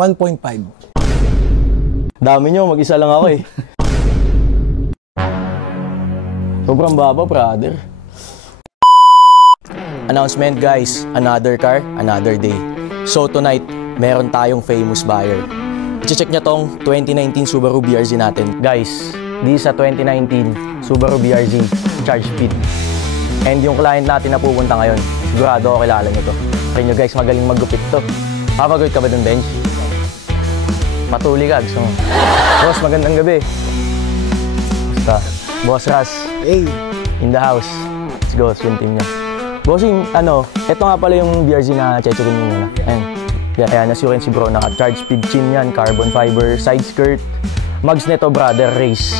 1.5. Dami nyo, mag-isa lang ako eh. Sobrang baba, brother. Announcement guys, another car, another day. So tonight, meron tayong famous buyer. I-check nyo tong 2019 Subaru BRZ natin. Guys, di sa 2019 Subaru BRZ Charge Speed. And yung client natin na pupunta ngayon, sigurado ako kilala nyo to. Kaya nyo guys, magaling maggupit to. Papagawit ka ba dun, Bench? Patuli ka, gusto mo. Boss, magandang gabi. Basta, Boss Ras. Hey. In the house. Let's go, swim team niya. Bossing, eto nga pala yung BRZ na chechekin mo muna. Ayan. Ayan, as you can see bro, naka-charge speed chin yan, carbon fiber, side skirt. Mags nito brother, race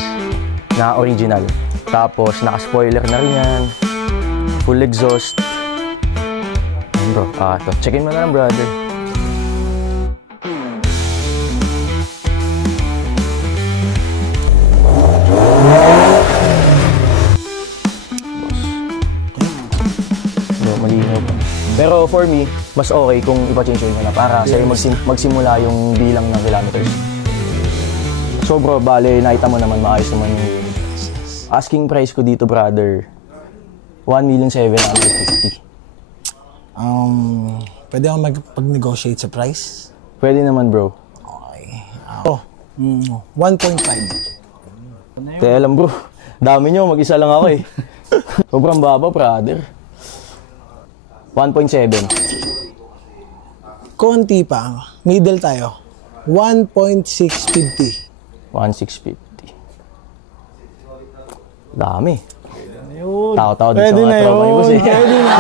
na original. Tapos, naka-spoiler na rin yan. Full exhaust. Ayan bro, ito. Checkin mo na lang brother. Pero for me, mas okay kung ipa-change yun na para sa'yo magsimula yung bilang ng kilometers. So bro, bale, nakita mo naman maayos naman yung asking price ko dito, brother. 1,750,000. Pwede ako mag-negotiate sa price? Pwede naman, bro. Okay. 1.5. Kaya alam, bro. Dami nyo, mag-isa lang ako eh. Sobrang baba, brother. 1.7. Konti pa. Middle tayo. 1.650. 1.650. Dami. Tao-tao din sa mga tropa niyo boss eh. Pwede na.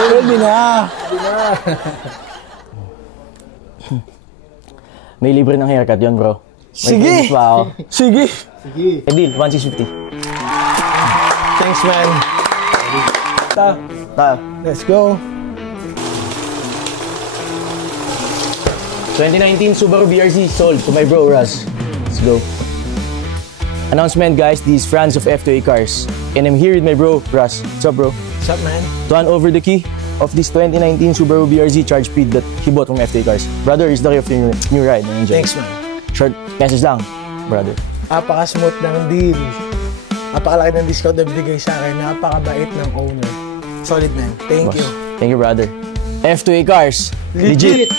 Pwede na. May libre ng haircut yun, bro. Sige! Pa ako. Sige! Deal, 1.650. Thanks, man. Let's go. 2019 Subaru BRZ sold to my bro Raz. Let's go. Announcement guys, these friends of F2A Cars. And I'm here with my bro Raz. What's up bro? What's up man? To hand over the key of this 2019 Subaru BRZ Charge Speed that he bought from F2A Cars. Brother, is the key of your new ride. Enjoy. Thanks man. Short message lang, brother. Napaka-smooth ng deal. Napakalaki ng discount na binigay sa akin. Napakabait ng owner. Solid man. Thank you. Thank you brother. F2A Cars. Legit.